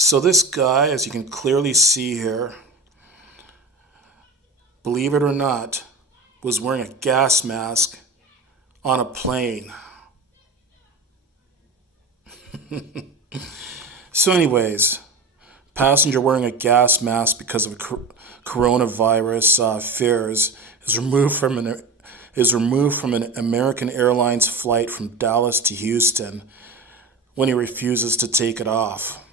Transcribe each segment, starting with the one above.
So this guy, as you can clearly see here, believe it or not, was wearing a gas mask on a plane. So anyways, passenger wearing a gas mask because of coronavirus fears is removed from an American Airlines flight from Dallas to Houston when he refuses to take it off.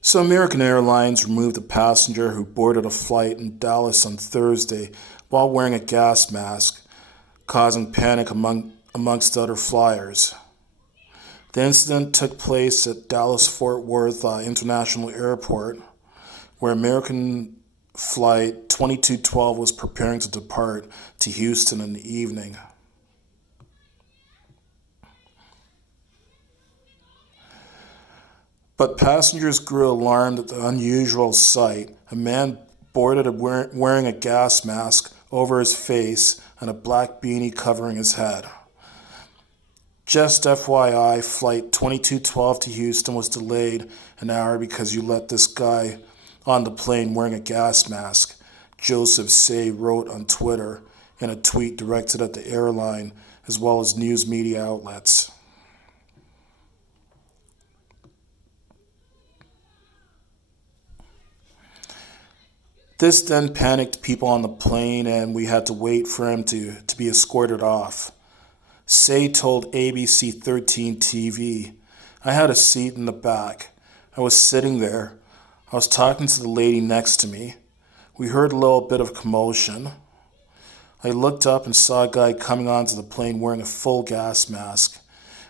So American Airlines removed a passenger who boarded a flight in Dallas on Thursday while wearing a gas mask, causing panic amongst other flyers. The incident took place at Dallas-Fort Worth International Airport, where American Flight 2212 was preparing to depart to Houston in the evening. But passengers grew alarmed at the unusual sight. A man boarded wearing a gas mask over his face and a black beanie covering his head. Just FYI, Flight 2212 to Houston was delayed an hour because you let this guy on the plane wearing a gas mask, Joseph Say wrote on Twitter in a tweet directed at the airline as well as news media outlets. This then panicked people on the plane, and we had to wait for him to be escorted off. Say told ABC 13 TV, "I had a seat in the back. I was sitting there. I was talking to the lady next to me. We heard a little bit of commotion. I looked up and saw a guy coming onto the plane wearing a full gas mask,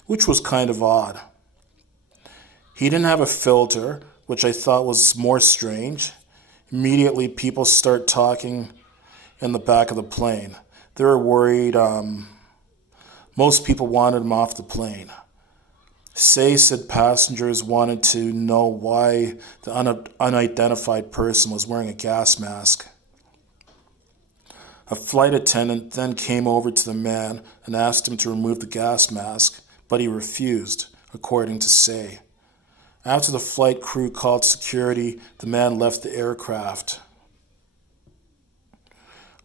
which was kind of odd. He didn't have a filter, which I thought was more strange. Immediately, people start talking in the back of the plane. They were worried. Most people wanted him off the plane. Say said passengers wanted to know why the unidentified person was wearing a gas mask. A flight attendant then came over to the man and asked him to remove the gas mask, but he refused, according to Say. After the flight crew called security, the man left the aircraft.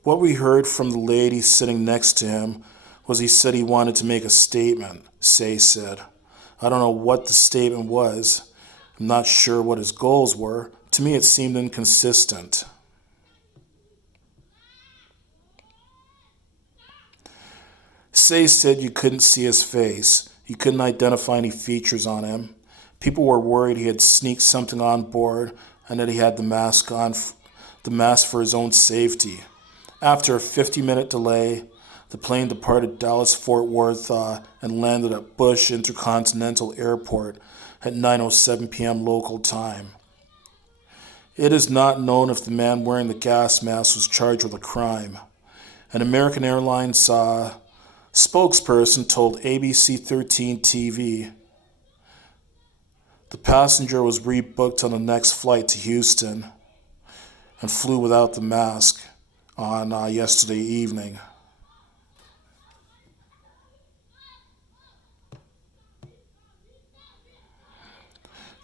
What we heard from the lady sitting next to him was he said he wanted to make a statement, Say said. I don't know what the statement was. I'm not sure what his goals were. To me, it seemed inconsistent. Say said you couldn't see his face. You couldn't identify any features on him. People were worried he had sneaked something on board and that he had the mask on, the mask for his own safety. After a 50-minute delay, the plane departed Dallas-Fort Worth and landed at Bush Intercontinental Airport at 9:07 p.m. local time. It is not known if the man wearing the gas mask was charged with a crime. An American Airlines spokesperson told ABC 13 TV the passenger was rebooked on the next flight to Houston and flew without the mask on yesterday evening.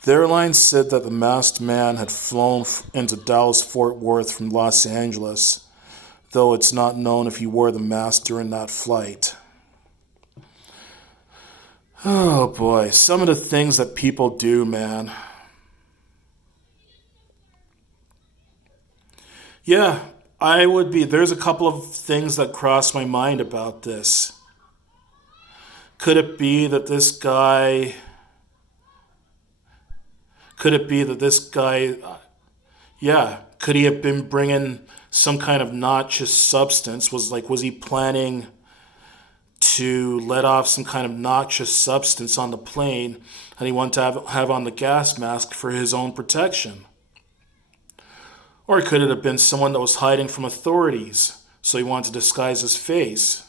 The airline said that the masked man had flown into Dallas-Fort Worth from Los Angeles, though it's not known if he wore the mask during that flight. Oh boy, some of the things that people do, man. Yeah, there's a couple of things that cross my mind about this. Could it be that this guy, could he have been bringing some kind of noxious substance? Was he planning to let off some kind of noxious substance on the plane, and he wanted to have on the gas mask for his own protection? Or could it have been someone that was hiding from authorities, so he wanted to disguise his face?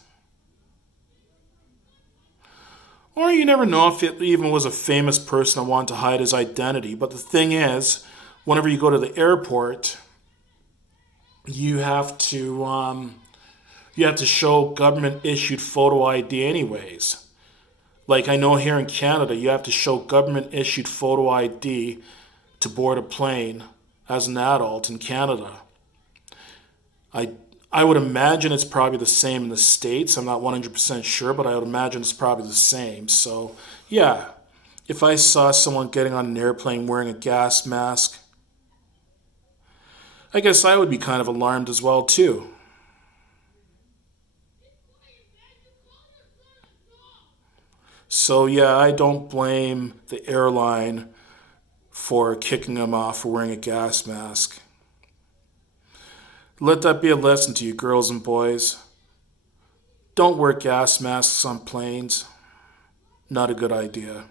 Or you never know if it even was a famous person that wanted to hide his identity. But the thing is, whenever you go to the airport, you have to you have to show government issued photo ID anyways. Like I know here in Canada, you have to show government issued photo ID to board a plane as an adult in Canada. I I would imagine it's probably the same in the States. I'm not 100% sure, but I would imagine it's probably the same. So, yeah, if I saw someone getting on an airplane wearing a gas mask, I guess I would be kind of alarmed as well, too. So, yeah, I don't blame the airline for kicking him off for wearing a gas mask. Let that be a lesson to you, girls and boys. Don't wear gas masks on planes. Not a good idea.